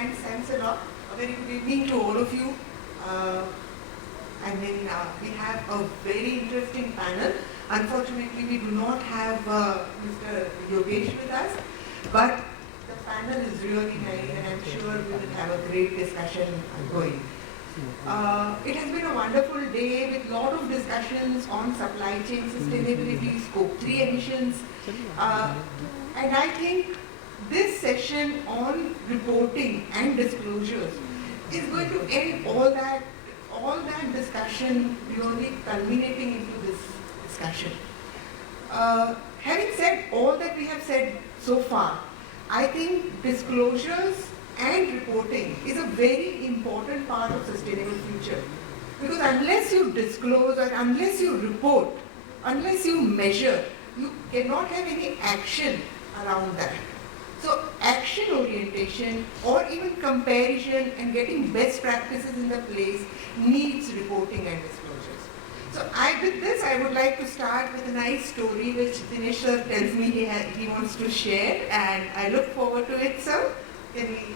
Thanks a lot. A very good evening to all of you. We have a very interesting panel. Unfortunately, we do not have Mr. Yogesh with us, but the panel is really nice and I'm sure we will have a great discussion going. It has been a wonderful day with a lot of discussions on supply chain sustainability, scope 3 emissions, and I think this session on reporting and disclosures is going to end all that discussion, really culminating into this discussion. Having said all that we have said so far, I think disclosures and reporting is a very important part of sustainable future. Because unless you disclose or unless you report, unless you measure, you cannot have any action around that. So action orientation or even comparison and getting best practices in the place needs reporting and disclosures. So with this I would like to start with a nice story which Dinesh sir tells me he wants to share, and I look forward to it, sir. Can we?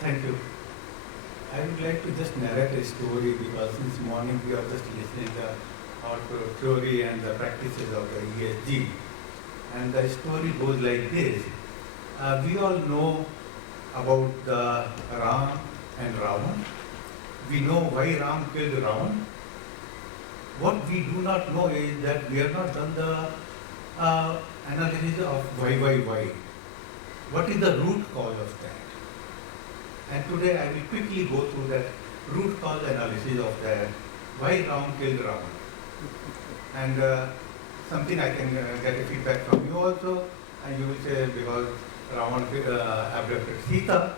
Thank you. I would like to just narrate a story because this morning we are just listening about theory and the practices of the ESG. And the story goes like this. We all know about the Ram and Raghavan. We know why Ram killed Raghavan. What we do not know is that we have not done the analysis of why. What is the root cause of that? And today I will quickly go through that root cause analysis of that, why Ram killed Raghavan. And something I can get a feedback from you also, and you will say because Raghavan abducted Sita.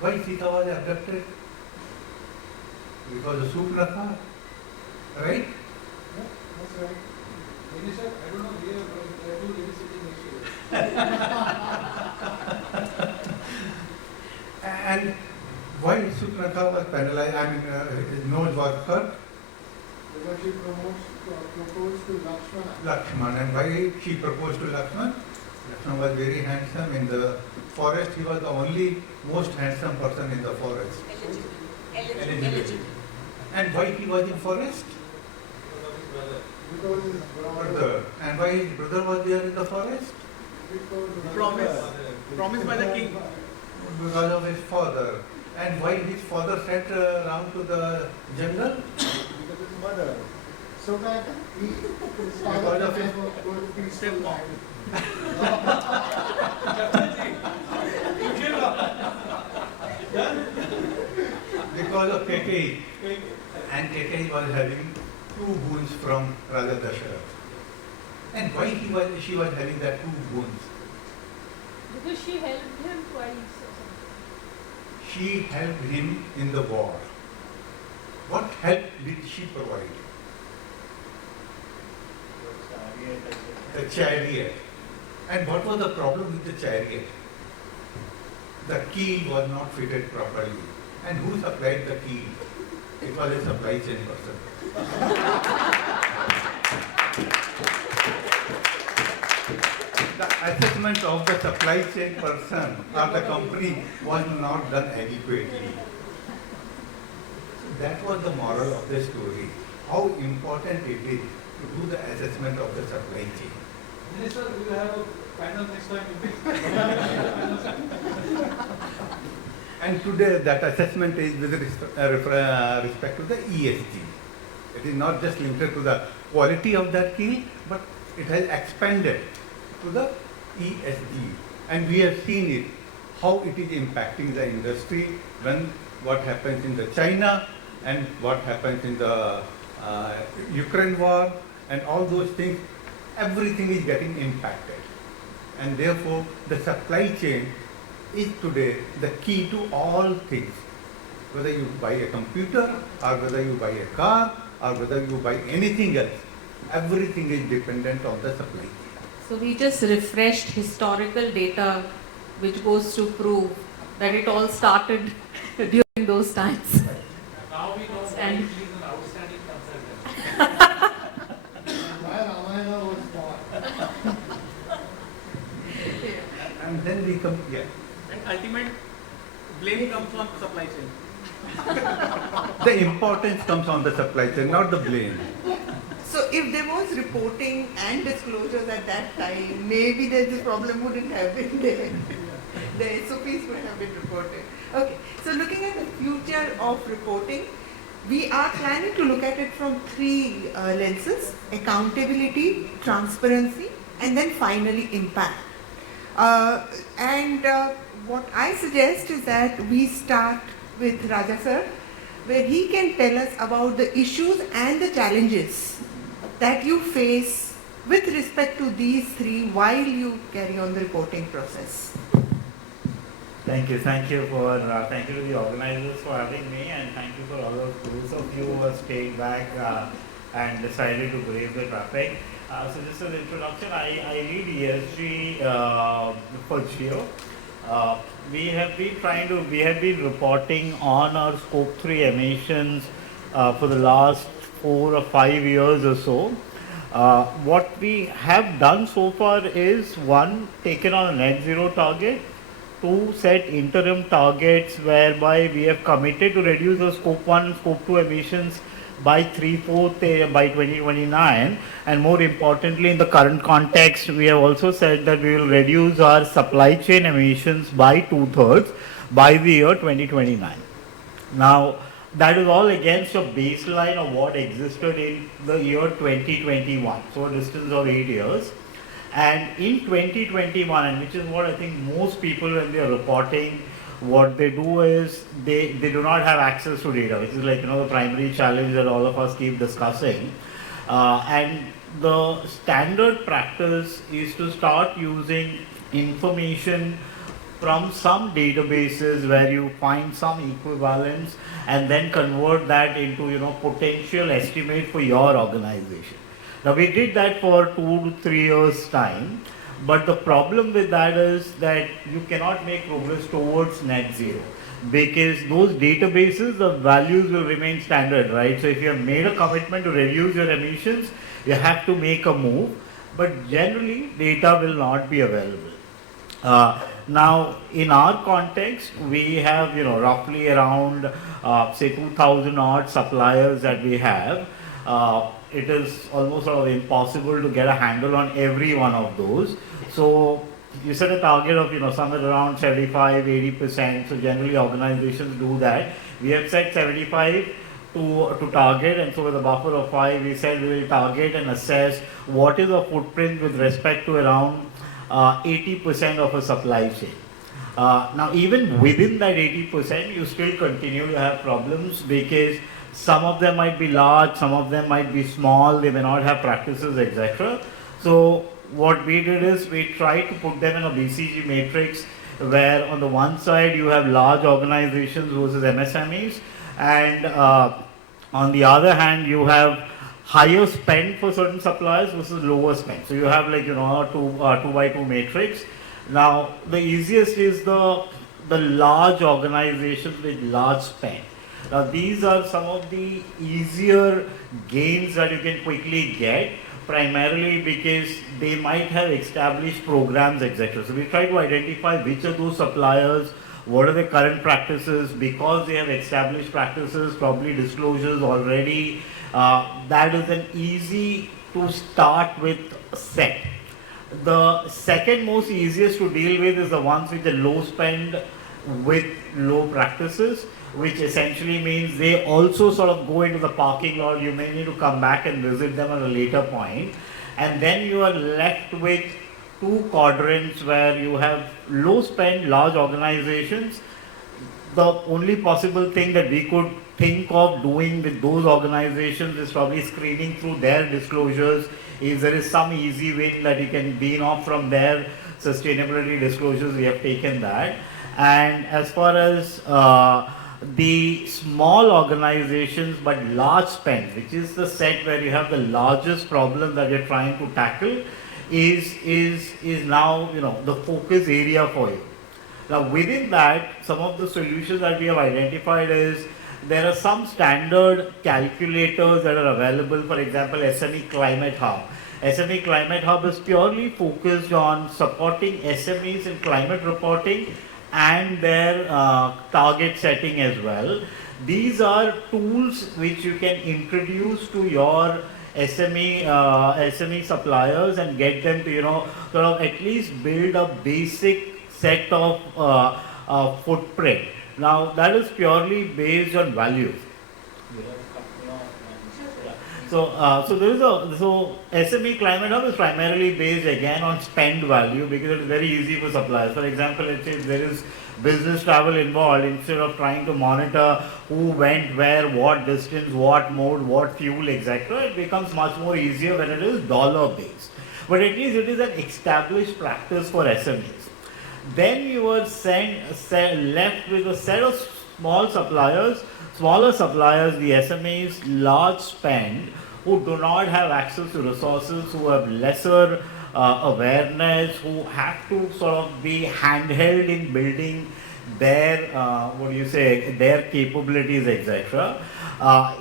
Why Sita was abducted? Because of Supnaka, right? Yeah, that's right. Dinesh, I don't know here, but I do babysitting issues. And why Supnaka was penalized? I mean, his nose was hurt. Because she proposed to Lakshmana. Lakshman. And why she proposed to Lakshman? Lakshman was very handsome in the forest. He was the only most handsome person in the forest. Eligible. And why he was in forest? Because his Brother. And why his brother was there in the forest? Promised by the king. Because of his father. And why his father sent Ram to the jungle? because his mother. So that his father Because of can his have a good peaceful life. Because of Keke. And Keke was having 2 boons from Raja Dasharath. And why she was having that 2 boons? Because she helped him twice or something. She helped him in the war. What help did she provide? The chariot. And what was the problem with the chariot? The keel was not fitted properly. And who supplied the keel? It was a supply chain person. The assessment of the supply chain person or the company was not done adequately. So that was the moral of the story. How important it is to do the assessment of the supply chain. Dinesh sir, we will have a panel next time. And today that assessment is with respect to the ESG. It is not just limited to the quality of that keel, but it has expanded to the ESG. And we have seen it, how it is impacting the industry, when what happens in the China and what happens in the Ukraine war and all those things, everything is getting impacted. And therefore the supply chain is today the key to all things. Whether you buy a computer or whether you buy a car or whether you buy anything else, everything is dependent on the supply chain. So we just refreshed historical data which goes to prove that it all started during those times. Now we know why And- he is an outstanding consultant. Why Ramayana was born. And and then we come, yeah. And ultimate blame comes from supply chain. The importance comes on the supply chain, not the blame. So if there was reporting and disclosures at that time, maybe this problem wouldn't have been there. The SOPs would have been reported. Okay, so looking at the future of reporting, we are planning to look at it from three lenses: accountability, transparency, and then finally impact. What I suggest is that we start with Raja sir, where he can tell us about the issues and the challenges that you face with respect to these three while you carry on the reporting process. Thank you to the organizers for having me, and thank you for all of those of you who have stayed back and decided to brave the traffic. So just as an introduction, I lead ESG for Geo. We have been reporting on our scope 3 emissions for the last 4 or 5 years or so. What we have done so far is, one, taken on a net zero target, two, set interim targets whereby we have committed to reduce the scope 1 and scope 2 emissions by 3/4 by 2029, and more importantly in the current context we have also said that we will reduce our supply chain emissions by 2/3 by the year 2029. Now that is all against a baseline of what existed in the year 2021, so a distance of 8 years. And in 2021, and which is what I think most people when they are reporting, what they do is they do not have access to data, which is like, the primary challenge that all of us keep discussing. And the standard practice is to start using information from some databases where you find some equivalence and then convert that into, potential estimate for your organization. Now we did that for 2 to 3 years time, but the problem with that is that you cannot make progress towards net zero because those databases, the values will remain standard, right? So if you have made a commitment to reduce your emissions, you have to make a move, but generally data will not be available. Now in our context, we have, roughly around say 2,000 odd suppliers that we have. It is almost sort of impossible to get a handle on every one of those. So you set a target of somewhere around 75-80%. So generally organizations do that. We have set 75 to target, and so with a buffer of 5, we said we will target and assess what is the footprint with respect to around 80% of a supply chain. Now even within that 80%, you still continue to have problems because some of them might be large, some of them might be small, they may not have practices, etc. So what we did is we tried to put them in a BCG matrix where on the one side you have large organizations versus MSMEs, and on the other hand you have higher spend for certain suppliers versus lower spend. So you have like a 2x2 matrix. Now the easiest is the large organizations with large spend. Now these are some of the easier gains that you can quickly get, primarily because they might have established programs, etc. So we try to identify which of those suppliers, what are their current practices, because they have established practices, probably disclosures already. That is an easy to start with set. The second most easiest to deal with is the ones with the low spend with low practices, which essentially means they also sort of go into the parking lot. You may need to come back and visit them at a later point. And then you are left with two quadrants where you have low spend, large organizations. The only possible thing that we could think of doing with those organizations is probably screening through their disclosures. If there is some easy win that you can wean off from their sustainability disclosures, we have taken that. And as far as the small organizations but large spend, which is the set where you have the largest problem that you're trying to tackle, is now the focus area for you. Now within that, some of the solutions that we have identified is there are some standard calculators that are available. For example, SME Climate Hub. SME Climate Hub is purely focused on supporting SMEs in climate reporting and their target setting as well. These are tools which you can introduce to your SME suppliers and get them to, sort of at least build a basic set of footprint. Now that is purely based on values. So SME Climate Hub is primarily based again on spend value because it is very easy for suppliers. For example, let's say if there is business travel involved, instead of trying to monitor who went where, what distance, what mode, what fuel, etc., it becomes much more easier when it is dollar based. But at least it is an established practice for SMEs. Then you are left with a set of smaller suppliers, the SMEs, large spend, who do not have access to resources, who have lesser awareness, who have to sort of be handheld in building their, their capabilities, etc.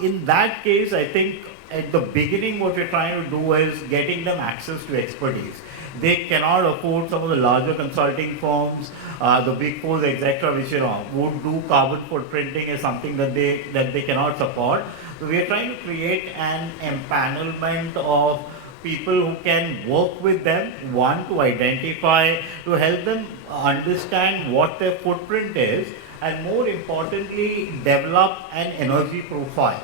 In that case, I think at the beginning what we're trying to do is getting them access to expertise. They cannot afford some of the larger consulting firms, the big fours, etc., which would do carbon footprinting is something that they cannot support. So we are trying to create an empanelment of people who can work with them, one, to identify, to help them understand what their footprint is, and more importantly, develop an energy profile.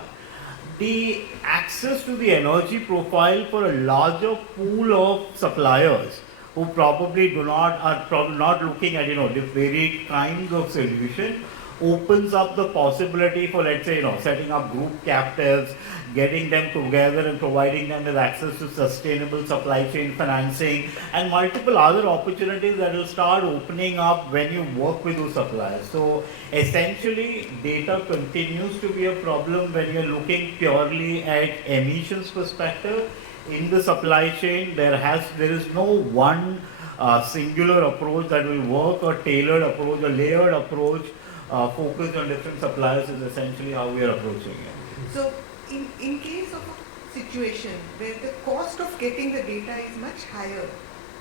The access to the energy profile for a larger pool of suppliers who are probably not looking at the varied kinds of solution, opens up the possibility for, let's say, setting up group captives, getting them together and providing them with access to sustainable supply chain financing and multiple other opportunities that will start opening up when you work with those suppliers. So essentially, data continues to be a problem when you're looking purely at emissions perspective. In the supply chain, there is no one singular approach that will work, or tailored approach, or layered approach focused on different suppliers is essentially how we are approaching it. So in case of a situation where the cost of getting the data is much higher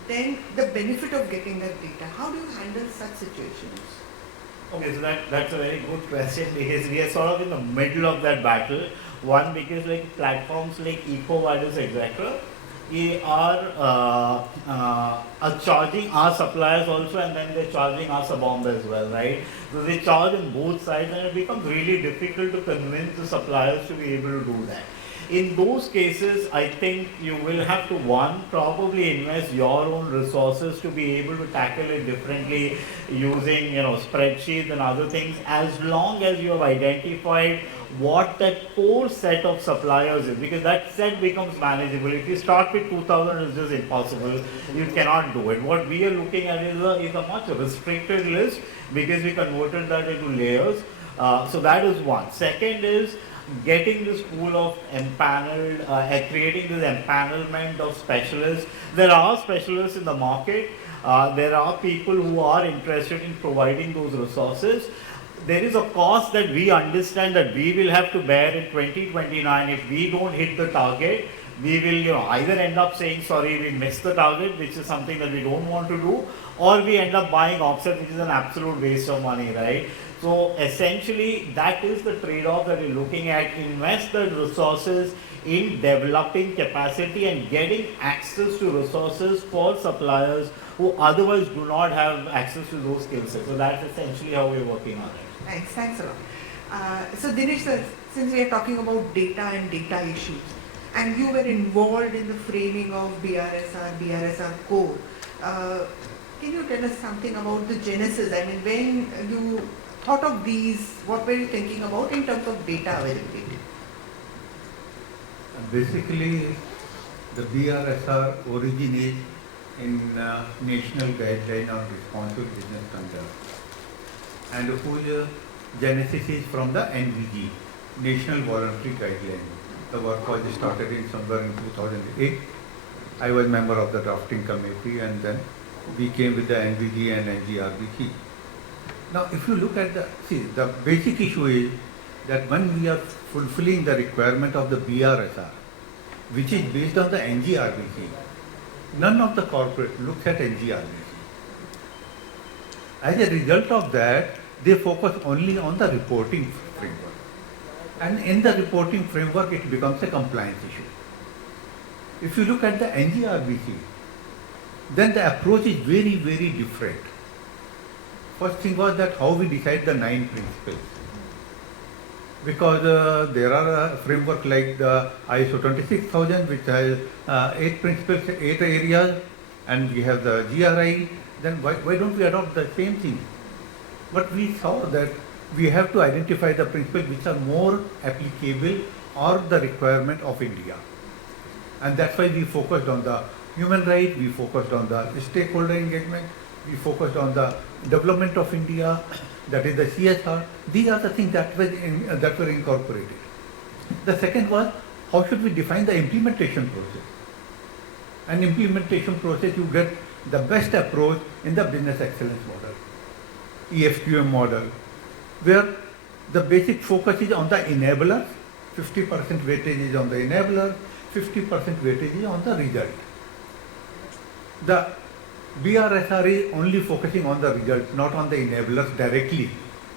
than the benefit of getting that data, how do you handle such situations? Okay, so that's a very good question because we are sort of in the middle of that battle. One, because like platforms like EcoVadis, etc., we are charging our suppliers also, and then they're charging us a bomb as well, right? So they charge on both sides, and it becomes really difficult to convince the suppliers to be able to do that. In those cases, I think you will have to, one, probably invest your own resources to be able to tackle it differently using, spreadsheets and other things, as long as you have identified what that core set of suppliers is, because that set becomes manageable. If you start with 2,000, it's just impossible. You cannot do it. What we are looking at is a much restricted list because we converted that into layers. So that is one. Second is getting this pool of empaneled, creating this empanelment of specialists. There are specialists in the market. There are people who are interested in providing those resources. There is a cost that we understand that we will have to bear in 2029 if we don't hit the target. We will either end up saying, sorry, we missed the target, which is something that we don't want to do, or we end up buying offsets, which is an absolute waste of money, right? So essentially, that is the trade-off that we're looking at. Invest the resources in developing capacity and getting access to resources for suppliers who otherwise do not have access to those skill sets. So that's essentially how we're working on it. Thanks a lot. So Dinesh sir, since we are talking about data and data issues, and you were involved in the framing of BRSR core, can you tell us something about the genesis? I mean, when you thought of these, what were you thinking about in terms of data availability? Basically, the BRSR originates in National Guideline on Responsible Business Conduct, and whose genesis is from the NVG, National Voluntary Guideline. The work was started in somewhere in 2008. I was member of the drafting committee, and then we came with the NVG and NGRBC. Now, if you look at the basic issue is that when we are fulfilling the requirement of the BRSR, which is based on the NGRBC. None of the corporate looks at NGRBC. As a result of that, they focus only on the reporting framework. And in the reporting framework, it becomes a compliance issue. If you look at the NGRBC, then the approach is very, very different. First thing was that how we decide the 9 principles. Because there are a framework like the ISO 26000, which has 8 principles, 8 areas, and we have the GRI. Then why don't we adopt the same thing? But we saw that we have to identify the principles which are more applicable or the requirement of India. And that's why we focused on the human rights, we focused on the stakeholder engagement, we focused on the development of India, that is the CSR. These are the things that were incorporated. The second was, how should we define the implementation process? An implementation process, you get the best approach in the business excellence model, EFQM model, where the basic focus is on the enablers, 50% weightage is on the enabler, 50% weightage is on the result. The BRSR is only focusing on the results, not on the enablers directly,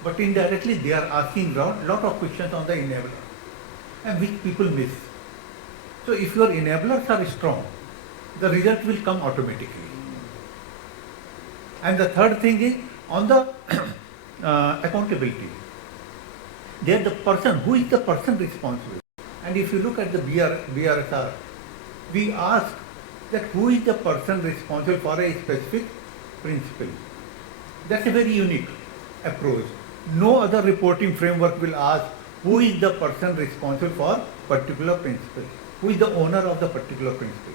but indirectly they are asking lot of questions on the enabler, and which people miss. So if your enablers are strong, the result will come automatically. And the third thing is on the accountability. There the person, who is the person responsible? And if you look at the BRSR, we ask that who is the person responsible for a specific principle. That's a very unique approach. No other reporting framework will ask who is the person responsible for particular principle, who is the owner of the particular principle.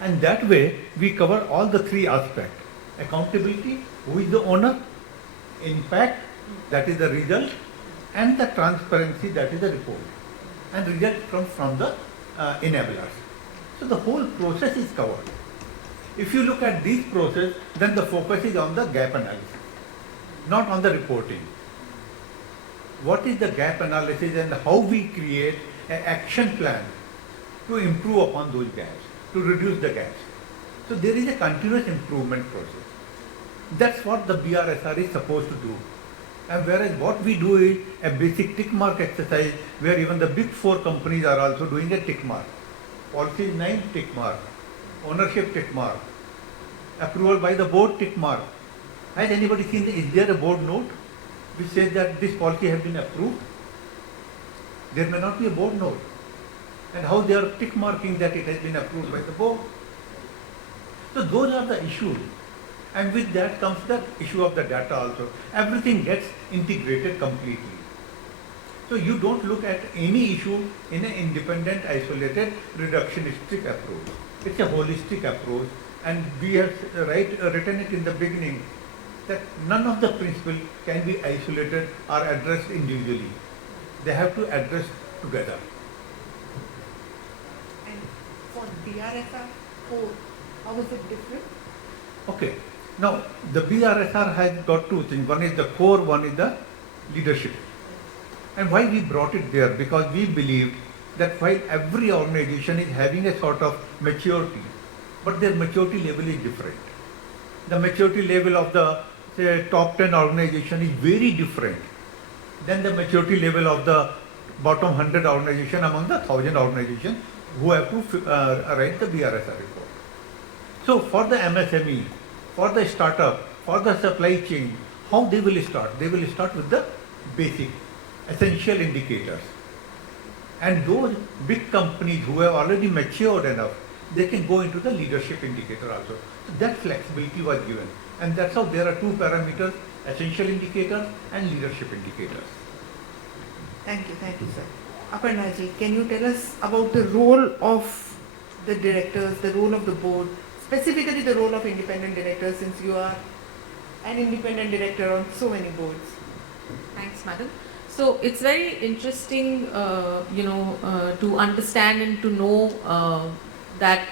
And that way we cover all the 3 aspects. Accountability, who is the owner, impact, that is the result, and the transparency, that is the report. And result comes from the enablers. So the whole process is covered. If you look at this process, then the focus is on the gap analysis, not on the reporting. What is the gap analysis and how we create an action plan to improve upon those gaps, to reduce the gaps. So there is a continuous improvement process. That's what the BRSR is supposed to do. And whereas what we do is a basic tick mark exercise, where even the big 4 companies are also doing a tick mark. Policy 9 tick mark, ownership tick mark, approval by the board tick mark. Has anybody seen, is there a board note which says that this policy has been approved? There may not be a board note. And how they are tick marking that it has been approved by the board. So those are the issues. And with that comes the issue of the data also. Everything gets integrated completely. So you don't look at any issue in an independent, isolated, reductionistic approach. It's a holistic approach, and we have written it in the beginning that none of the principles can be isolated or addressed individually. They have to address together. And for BRSR 4, how is it different? Okay. Now, the BRSR has got 2 things. One is the core, one is the leadership. And why we brought it there? Because we believe that while every organization is having a sort of maturity, but their maturity level is different. The maturity level of the top 10 organization is very different than the maturity level of the bottom 100 organization among the 1000 organizations who have to write the BRSR report. So for the MSME, for the startup, for the supply chain, how they will start? They will start with the basic, essential indicators. And those big companies who have already matured enough, they can go into the leadership indicator also. So that flexibility was given. And that's how there are 2 parameters, essential indicators and leadership indicators. Thank you, sir. Aparna ji, can you tell us about the role of the directors, the role of the board, specifically the role of independent directors, since you are an independent director on so many boards? Thanks, madam. So it's very interesting, to understand and to know that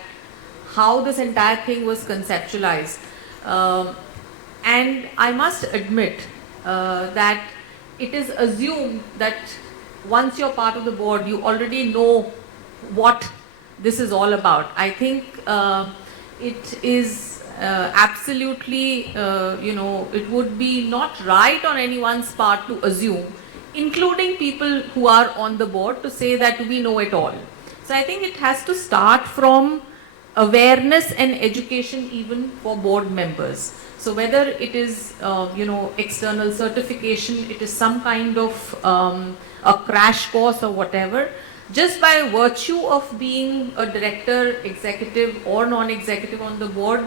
how this entire thing was conceptualized. And I must admit that it is assumed that once you're part of the board, you already know what this is all about. I think it is absolutely, it would be not right on anyone's part to assume, including people who are on the board, to say that we know it all. So I think it has to start from awareness and education even for board members. So whether it is, external certification, it is some kind of a crash course or whatever, just by virtue of being a director, executive or non-executive on the board,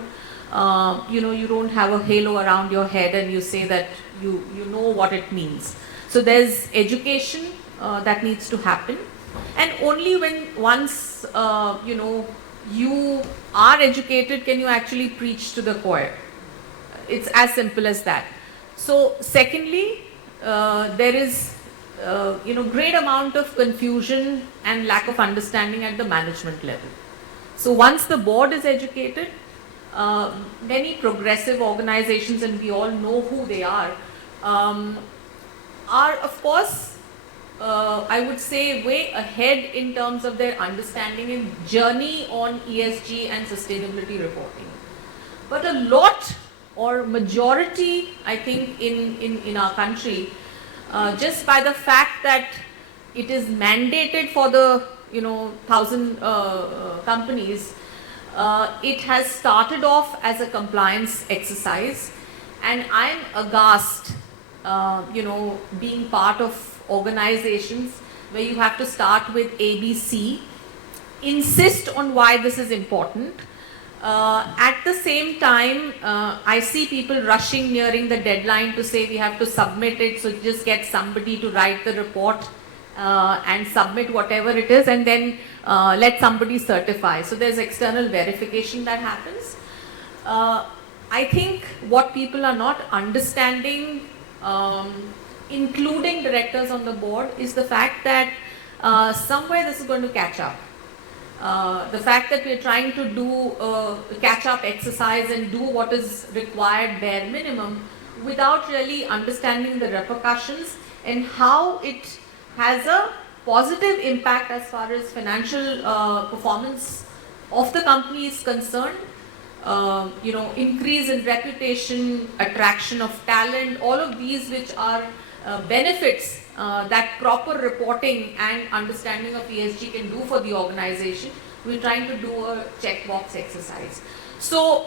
you don't have a halo around your head and you say that you know what it means. So there's education that needs to happen, and only once you are educated can you actually preach to the choir. It's as simple as that. So secondly, there is great amount of confusion and lack of understanding at the management level. So once the board is educated, many progressive organizations, and we all know who they are of course, I would say, way ahead in terms of their understanding and journey on ESG and sustainability reporting. But a lot or majority, I think, in our country, just by the fact that it is mandated for the 1,000 companies, it has started off as a compliance exercise, and I'm aghast, being part of organizations where you have to start with ABC, insist on why this is important. At the same time, I see people rushing nearing the deadline to say we have to submit it, so just get somebody to write the report and submit whatever it is, and then let somebody certify. So there's external verification that happens. I think what people are not understanding, including directors on the board, is the fact that somewhere this is going to catch up. The fact that we're trying to do a catch-up exercise and do what is required bare minimum without really understanding the repercussions and how it has a positive impact as far as financial performance of the company is concerned. Increase in reputation, attraction of talent, all of these which are benefits that proper reporting and understanding of ESG can do for the organization. We're trying to do a checkbox exercise. So,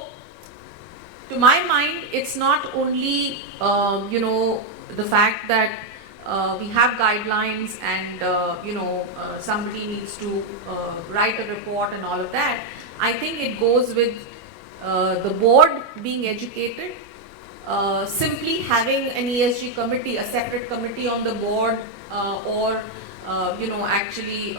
to my mind, it's not only the fact that we have guidelines and somebody needs to write a report and all of that. I think it goes with the board being educated. Simply having an ESG committee, a separate committee on the board, or actually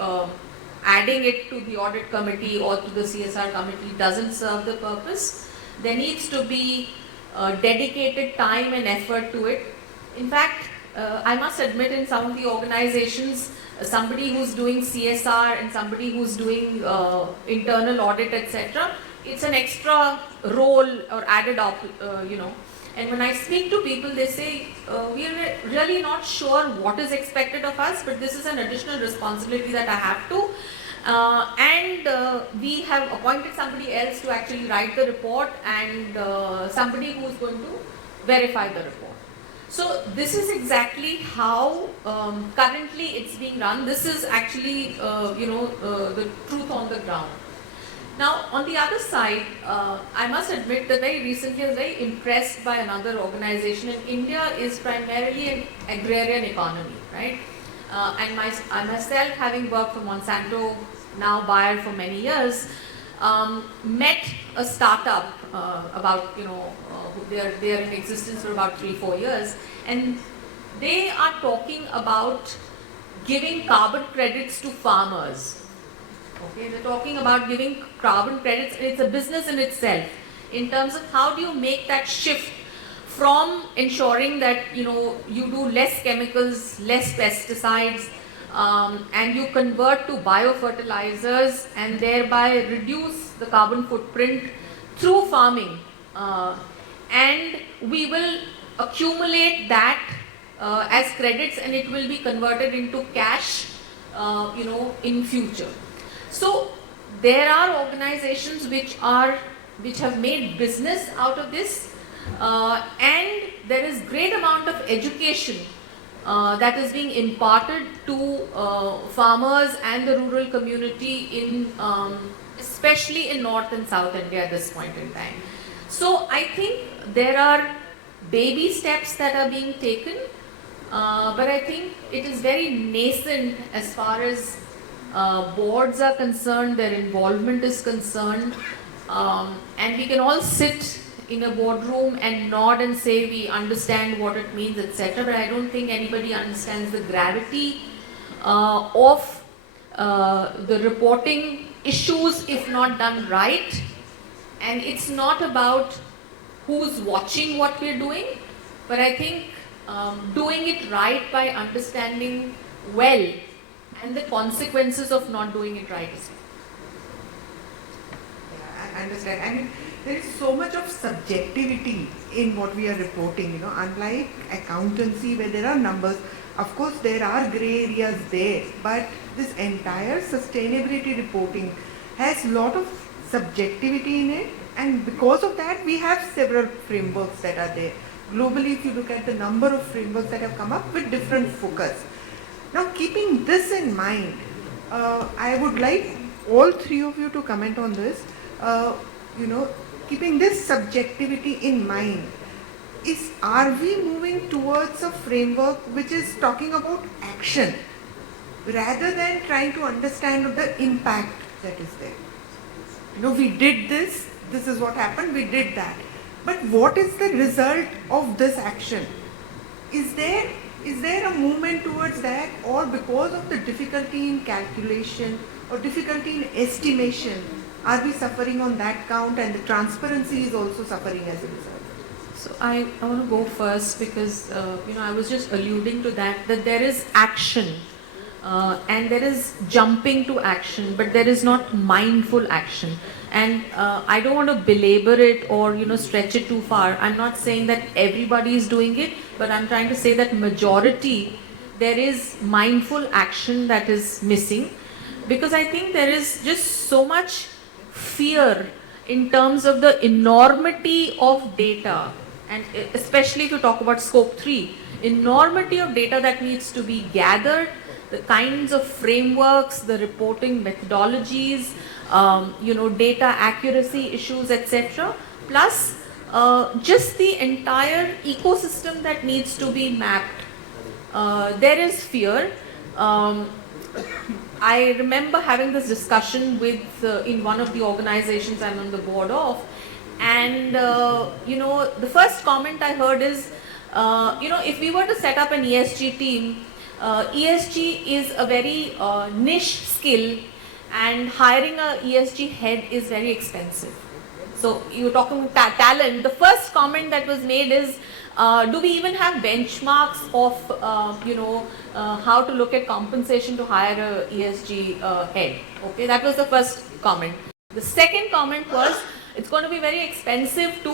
adding it to the audit committee or to the CSR committee doesn't serve the purpose. There needs to be dedicated time and effort to it. In fact, I must admit, in some of the organizations, somebody who's doing CSR and somebody who's doing internal audit, etc., it's an extra role or added up, And when I speak to people, they say, we're really not sure what is expected of us, but this is an additional responsibility that I have to. We have appointed somebody else to actually write the report and somebody who's going to verify the report. So this is exactly how currently it's being run. This is actually, the truth on the ground. Now, on the other side, I must admit that very recently I was very impressed by another organization. And India is primarily an agrarian economy, right? I myself, having worked for Monsanto, now Bayer for many years, met a startup about, they are in existence for about 3-4 years. And they are talking about giving carbon credits to farmers. Okay, they're talking about giving carbon credits, and it's a business in itself, in terms of how do you make that shift from ensuring that you do less chemicals, less pesticides, and you convert to biofertilizers and thereby reduce the carbon footprint through farming, and we will accumulate that as credits, and it will be converted into cash in future. So there are organizations which have made business out of this, and there is great amount of education that is being imparted to farmers and the rural community in especially in North and South India at this point in time. So I think there are baby steps that are being taken, but I think it is very nascent as far as boards are concerned, their involvement is concerned, and we can all sit in a boardroom and nod and say we understand what it means, etc. But I don't think anybody understands the gravity of the reporting issues if not done right. And it's not about who's watching what we're doing, but I think doing it right by understanding well and the consequences of not doing it right. Yeah, I understand. I mean, there is so much of subjectivity in what we are reporting, you know, unlike accountancy where there are numbers. Of course, there are gray areas there, but this entire sustainability reporting has a lot of subjectivity in it, and because of that, we have several frameworks that are there. Globally, if you look at the number of frameworks that have come up with different focus. Now, keeping this in mind, I would like all three of you to comment on this. You know, keeping this subjectivity in mind, are we moving towards a framework which is talking about action rather than trying to understand the impact that is there? You know, we did this is what happened, we did that. But what is the result of this action? Is there a movement towards that, or because of the difficulty in calculation or difficulty in estimation, are we suffering on that count, and the transparency is also suffering as a result? So I want to go first because you know, I was just alluding to that there is action and there is jumping to action, but there is not mindful action. And I don't want to belabor it or, you know, stretch it too far. I'm not saying that everybody is doing it, but I'm trying to say that majority, there is mindful action that is missing, because I think there is just so much fear in terms of the enormity of data, and especially if you talk about scope 3, enormity of data that needs to be gathered, the kinds of frameworks, the reporting methodologies, you know, data accuracy issues, etc. Plus just the entire ecosystem that needs to be mapped. There is fear. I remember having this discussion with in one of the organizations I'm on the board of, and you know, the first comment I heard is, you know, if we were to set up an ESG team, ESG is a very niche skill, and hiring a ESG head is very expensive. So you're talking talent. The first comment that was made is, do we even have benchmarks of you know, how to look at compensation to hire a ESG head? Okay, that was the first comment. The second comment was, it's going to be very expensive to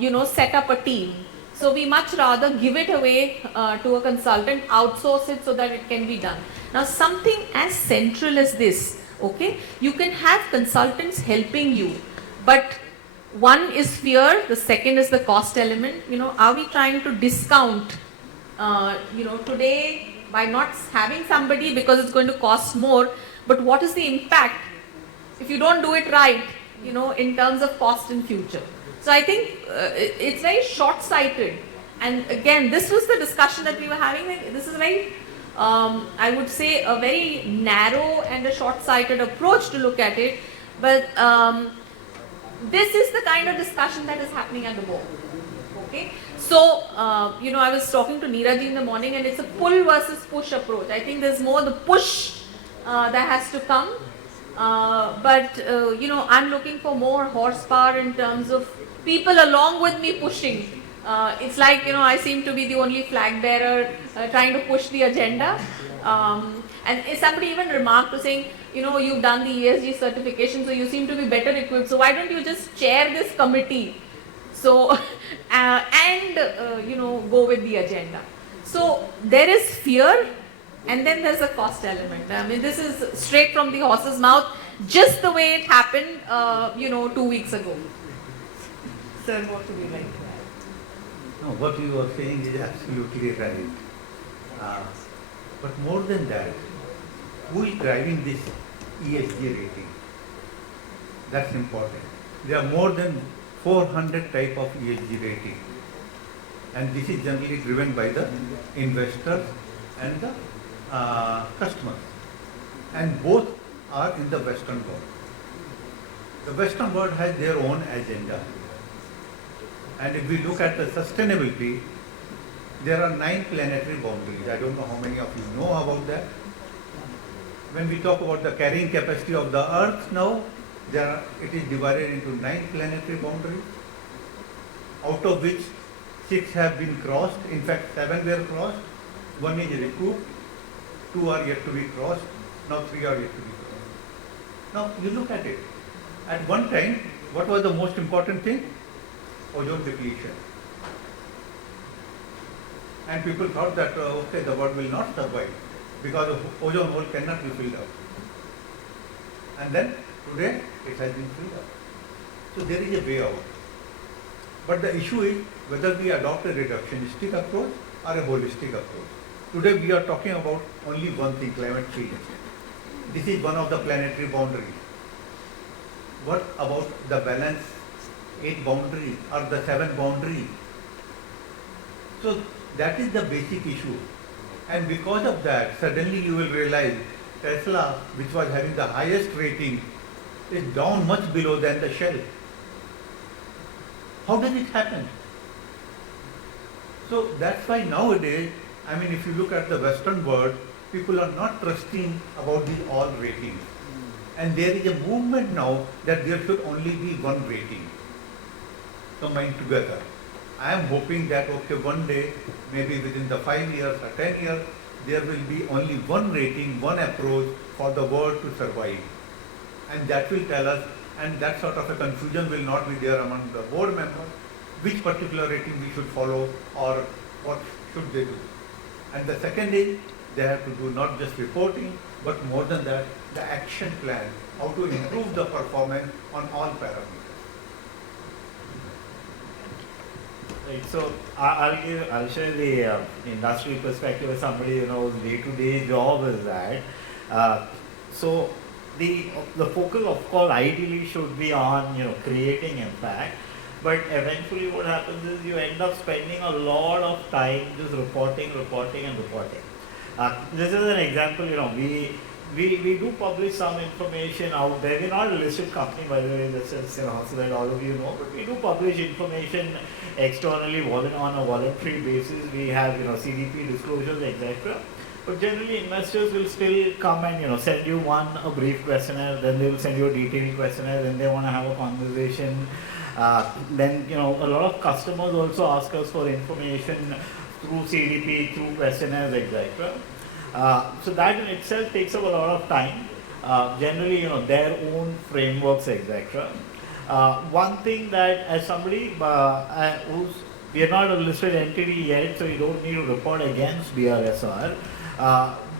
you know, set up a team. So we much rather give it away to a consultant, outsource it so that it can be done. Now, something as central as this, okay, you can have consultants helping you, but one is fear, the second is the cost element. You know, are we trying to discount, you know, today by not having somebody because it's going to cost more, but what is the impact if you don't do it right, you know, in terms of cost in future? So I think it's very short-sighted, and again, this was the discussion that we were having. This is very, I would say, a very narrow and a short-sighted approach to look at it, but this is the kind of discussion that is happening at the board. Okay, so you know, I was talking to Neeraj in the morning, and it's a pull versus push approach. I think there's more the push that has to come, but you know, I'm looking for more horsepower in terms of people along with me pushing. It's like, you know, I seem to be the only flag bearer trying to push the agenda. And somebody even remarked to saying, you know, you've done the ESG certification, so you seem to be better equipped. So why don't you just chair this committee? So, and you know, go with the agenda. So there is fear, and then there's a cost element. I mean, this is straight from the horse's mouth. just the way it happened, 2 weeks ago. Sir, what would you like to add? No, what you are saying is absolutely right. But more than that, who is driving this ESG rating? That's important. There are more than 400 type of ESG rating, and this is generally driven by the investors and the customers, and both are in the Western world. The Western world has their own agenda, and if we look at the sustainability, there are 9 planetary boundaries. I don't know how many of you know about that. When we talk about the carrying capacity of the Earth now, it is divided into 9 planetary boundaries, out of which 6 have been crossed. In fact, 7 were crossed. 1 is recouped. 2 are yet to be crossed. Now 3 are yet to be crossed. Now you look at it. At one time, what was the most important thing? Ozone depletion. And people thought that, the world will not survive because the ozone hole cannot be filled up. And then today it has been filled up. So there is a way out. But the issue is whether we adopt a reductionistic approach or a holistic approach. Today we are talking about only one thing, climate change. This is one of the planetary boundaries. What about the balance 8 boundaries or the 7 boundaries? So that is the basic issue. And because of that, suddenly you will realize Tesla, which was having the highest rating, is down much below than the Shell. How does it happen? So that's why nowadays, if you look at the Western world, people are not trusting about these all ratings. And there is a movement now that there should only be one rating combined together. I am hoping that one day, maybe within the 5 years or 10 years, there will be only one rating, one approach for the world to survive. And that will tell us, and that sort of a confusion will not be there among the board members, which particular rating we should follow or what should they do. And the second is, they have to do not just reporting, but more than that, the action plan, how to improve the performance on all parameters. Right, so I'll share the industry perspective of somebody whose day-to-day job is that. So the focus, of course, ideally should be on creating impact, but eventually what happens is you end up spending a lot of time just reporting. This is an example. We do publish some information out there. We're not a listed company, by the way, this is, so that all of you know, but we do publish information externally on a voluntary basis. We have, CDP disclosures, etc. But generally investors will still come and, send you a brief questionnaire, then they will send you a detailed questionnaire, then they want to have a conversation. Then, a lot of customers also ask us for information through CDP, through questionnaires, etc. So that in itself takes up a lot of time. Generally, their own frameworks, etc. One thing that as somebody we are not a listed entity yet, so you don't need to report against BRSR.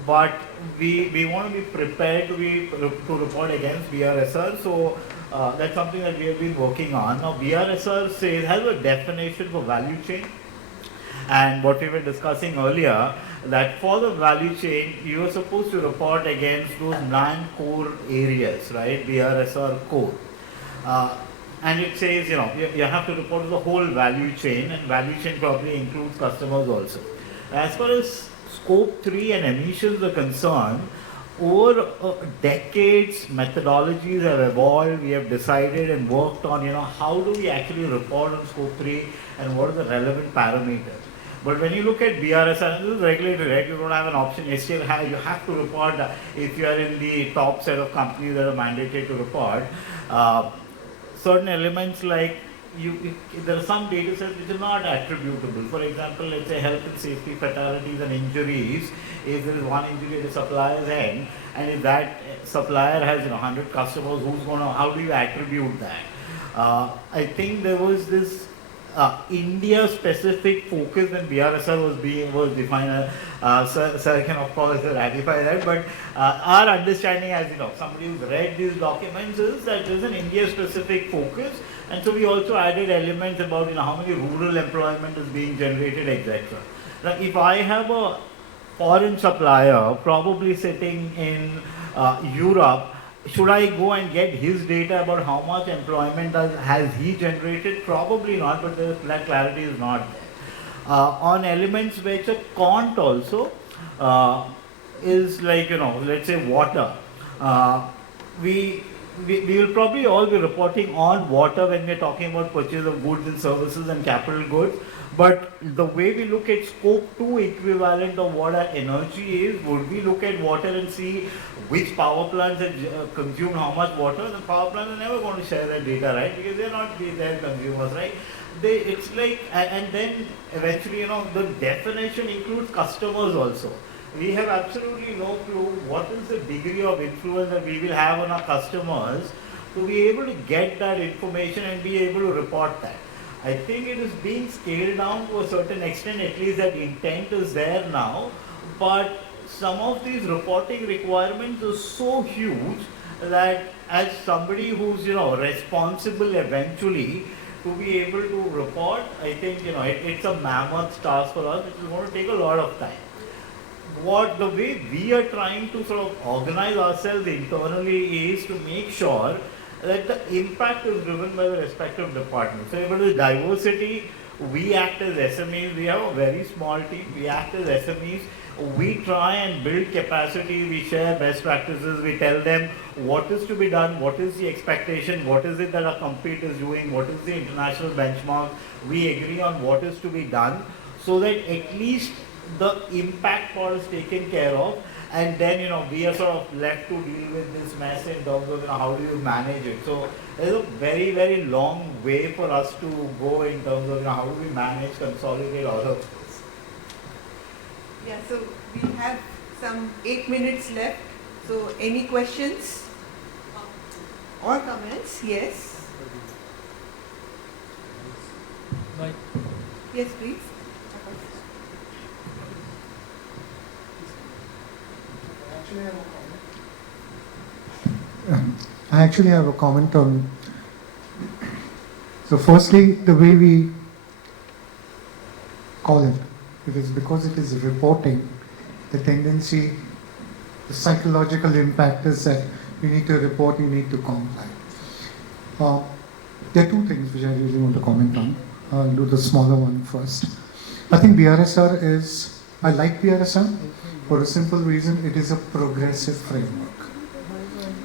But we want to be prepared to report against BRSR. So that's something that we have been working on. Now BRSR has a definition for value chain. And what we were discussing earlier, that for the value chain, you are supposed to report against those 9 core areas, right? BRSR core. And it says, you have to report to the whole value chain, and value chain probably includes customers also. As far as scope 3 and emissions are concerned, over decades, methodologies have evolved. We have decided and worked on, how do we actually report on scope 3 and what are the relevant parameters. But when you look at BRSR, this is regulatory, right? You don't have an option. You have to report if you are in the top set of companies that are mandated to report. Certain elements like there are some data sets which are not attributable. For example, let's say health and safety, fatalities and injuries. If there is one injury at a supplier's end, and if that supplier has 100 customers, how do you attribute that? I think there was this India-specific focus when BRSR was defined. Sir can of course ratify that, but our understanding, as you know, somebody who's read these documents, is that there's an India-specific focus, and so we also added elements about how many rural employment is being generated, etc. Now, if I have a foreign supplier probably sitting in Europe, should I go and get his data about how much employment has he generated? Probably not, but that clarity is not there. On elements which a quant also is like, let's say water. We will probably all be reporting on water when we're talking about purchase of goods and services and capital goods. But the way we look at scope 2 equivalent of what our energy is, would we look at water and see which power plants have consumed how much water? The power plants are never going to share that data, right? Because they're not their consumers, right? It's like, and then eventually, the definition includes customers also. We have absolutely no clue what is the degree of influence that we will have on our customers to be able to get that information and be able to report that. I think it is being scaled down to a certain extent, at least that intent is there now, but some of these reporting requirements are so huge that as somebody who's responsible eventually to be able to report, I think it's a mammoth task for us, which is going to take a lot of time. The way we are trying to sort of organize ourselves internally is to make sure that the impact is driven by the respective departments. So if it is diversity, we act as SMEs, we have a very small team, we act as SMEs, we try and build capacity, we share best practices, we tell them what is to be done, what is the expectation, what is it that our compete is doing, what is the international benchmark, we agree on what is to be done, so that at least the impact part is taken care of, and then we are sort of left to deal with this mess in terms of how do you manage it. So there's a very, very long way for us to go in terms of how do we manage, consolidate all of this. Yeah, so we have some 8 minutes left. So any questions or comments? Yes. Mike. Yes, please. I actually have a comment on. So, firstly, the way we call it is because it is reporting. The tendency, the psychological impact is that you need to report, you need to comply. There are two things which I really want to comment on. I'll do the smaller one first. I think BRSR is. I like BRSR. For a simple reason, it is a progressive framework.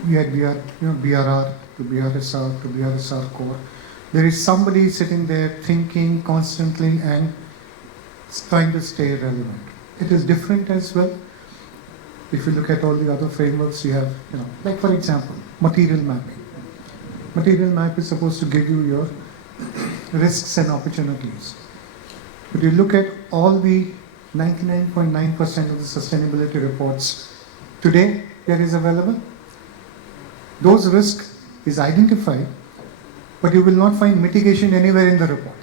We had BRR to BRSR to BRSR core. There is somebody sitting there thinking constantly and trying to stay relevant. It is different as well. If you look at all the other frameworks, you have, like for example, material mapping. Material map is supposed to give you your risks and opportunities. But you look at all the 99.9% of the sustainability reports today that is available. Those risks is identified, but you will not find mitigation anywhere in the report.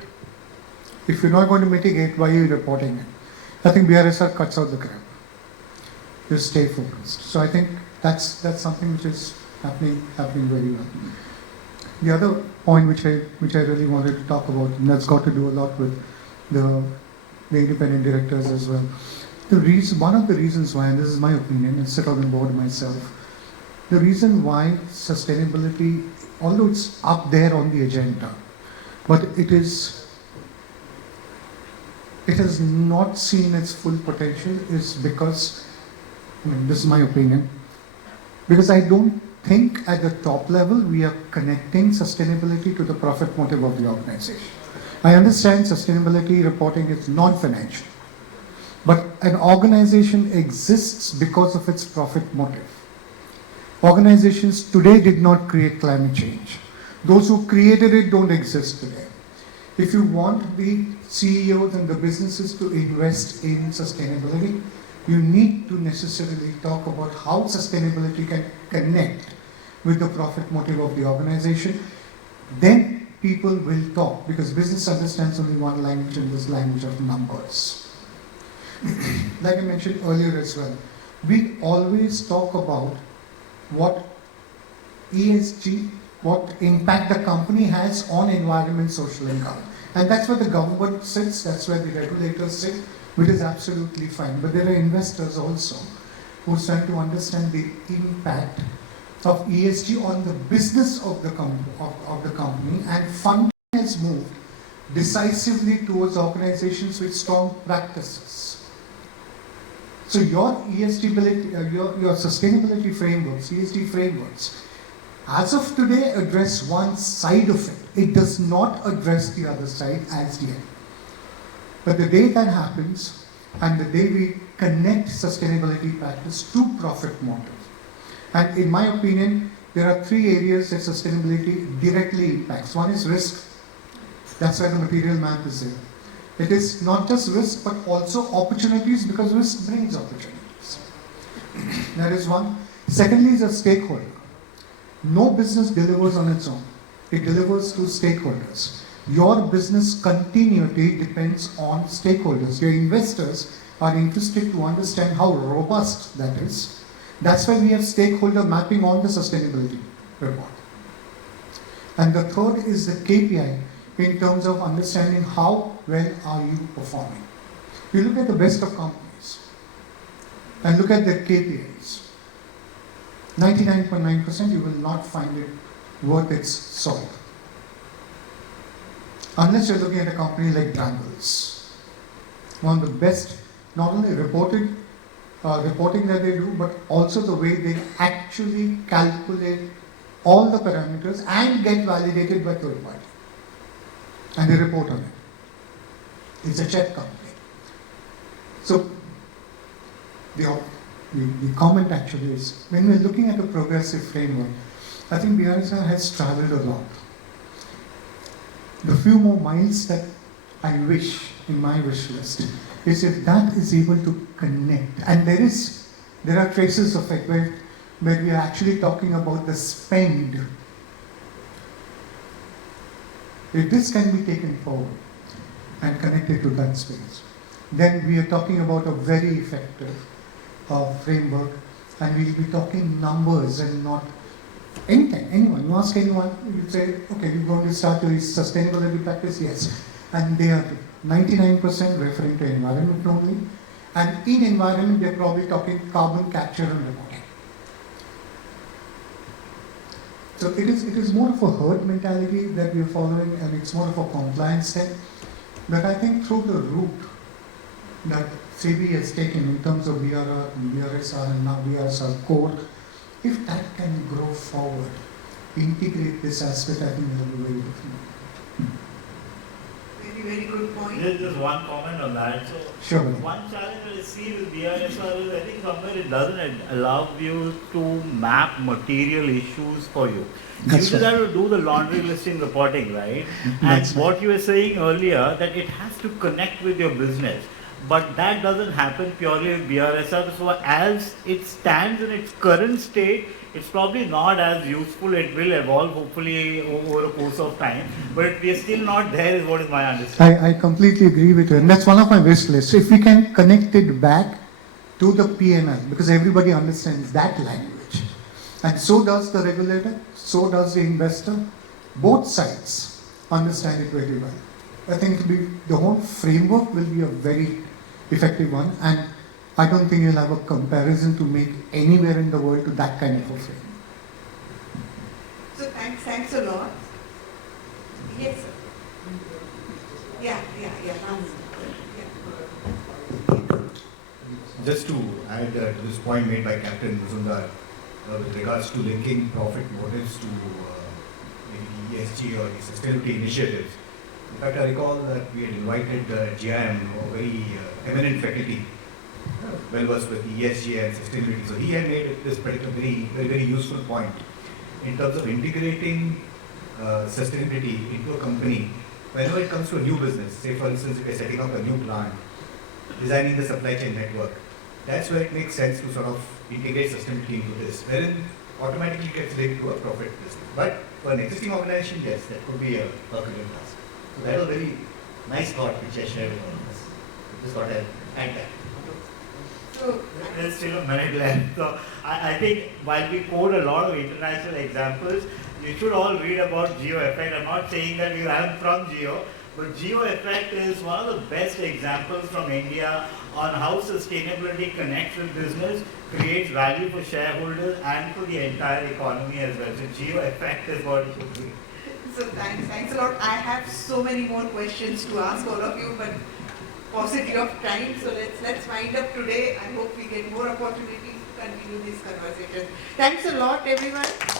If you're not going to mitigate, why are you reporting it? I think BRSR cuts out the crap. Just stay focused. So I think that's something which is happening very well. The other point which I really wanted to talk about, and that's got to do a lot with the independent directors as well. One of the reasons why, and this is my opinion, I sit on the board myself, the reason why sustainability, although it's up there on the agenda, but it has not seen its full potential is because, this is my opinion, because I don't think at the top level we are connecting sustainability to the profit motive of the organization. I understand sustainability reporting is non-financial, but an organization exists because of its profit motive. Organizations today did not create climate change. Those who created it don't exist today. If you want the CEOs and the businesses to invest in sustainability, you need to necessarily talk about how sustainability can connect with the profit motive of the organization. Then people will talk, because business understands only one language, and this language of numbers. Like I mentioned earlier as well, we always talk about what ESG, what impact the company has on environment, social income. And that's where the government sits, that's where the regulators sit, which is absolutely fine. But there are investors also who are trying to understand the impact of ESG on the business of the company, and funding has moved decisively towards organizations with strong practices. So your ESG, your sustainability frameworks, ESG frameworks, as of today address one side of it. It does not address the other side as yet. But the day that happens, and the day we connect sustainability practice to profit motive, and in my opinion, there are three areas that sustainability directly impacts. One is risk. That's why the material map is there. It is not just risk, but also opportunities, because risk brings opportunities. That is one. Secondly is a stakeholder. No business delivers on its own. It delivers to stakeholders. Your business continuity depends on stakeholders. Your investors are interested to understand how robust that is. That's why we have stakeholder mapping on the sustainability report. And the third is the KPI in terms of understanding how well are you performing. You look at the best of companies and look at their KPIs. 99.9% you will not find it worth its salt. Unless you're looking at a company like Brambles. One of the best, not only reporting that they do, but also the way they actually calculate all the parameters and get validated by third party. And they report on it. It's a check company. So the comment actually is, when we're looking at a progressive framework, I think BRSR has traveled a lot. The few more miles that I wish in my wish list is if that is able to connect, and there are traces of it where we are actually talking about the spend. If this can be taken forward and connected to that space, then we are talking about a very effective framework, and we'll be talking numbers and not anything. Anyone, you ask anyone, you say, okay, you're going to start your sustainability practice? Yes. And they are 99% referring to environment only. And in environment, they're probably talking carbon capture and reporting. So it is more of a herd mentality that we're following, and it's more of a compliance thing. But I think through the route that SEBI has taken in terms of BRSR and now BRSR core, if that can grow forward, integrate this aspect, I think will be very different. Very, very good point. Just one comment on that. So, Sure. one challenge I see with BRSR is I think somewhere it doesn't allow you to map material issues for you. That's You just right. have to do the laundry listing reporting, right? And That's right. what you were saying earlier, that it has to connect with your business. But that doesn't happen purely with BRSR. So as it stands in its current state, it's probably not as useful. It will evolve hopefully over a course of time. But we are still not there is what is my understanding. I completely agree with you, and that's one of my wish lists. If we can connect it back to the PNL, because everybody understands that language, and so does the regulator, so does the investor, both sides understand it very well. I think the whole framework will be a very effective one, and I don't think you'll have a comparison to make anywhere in the world to that kind of a framework. So thanks a lot. Yes, sir. Yeah. Just to add to this point made by Captain Muzumdar with regards to linking profit motives to maybe ESG or the sustainability initiatives. In fact, I recall that we had invited GIM, a very eminent faculty, well versed with ESG and sustainability. So he had made this particular very useful point in terms of integrating sustainability into a company whenever it comes to a new business. Say for instance, if you're setting up a new plant, designing the supply chain network, that's where it makes sense to sort of integrate sustainability into this, wherein automatically gets linked to a profit business. But for an existing organization, yes, that could be a Herculean task. So that was a very nice thought which I shared with all of us. Just thought I'd add that. So, There's still a minute left. So I think while we quote a lot of international examples, you should all read about Geo Effect. I'm not saying that you am from Geo, but Geo Effect is one of the best examples from India on how sustainability connects with business, creates value for shareholders and for the entire economy as well. So Geo Effect is what it should be. so thanks a lot. I have so many more questions to ask all of you, but paucity of time. So let's wind up today. I hope we get more opportunities to continue this conversation. Thanks a lot, everyone.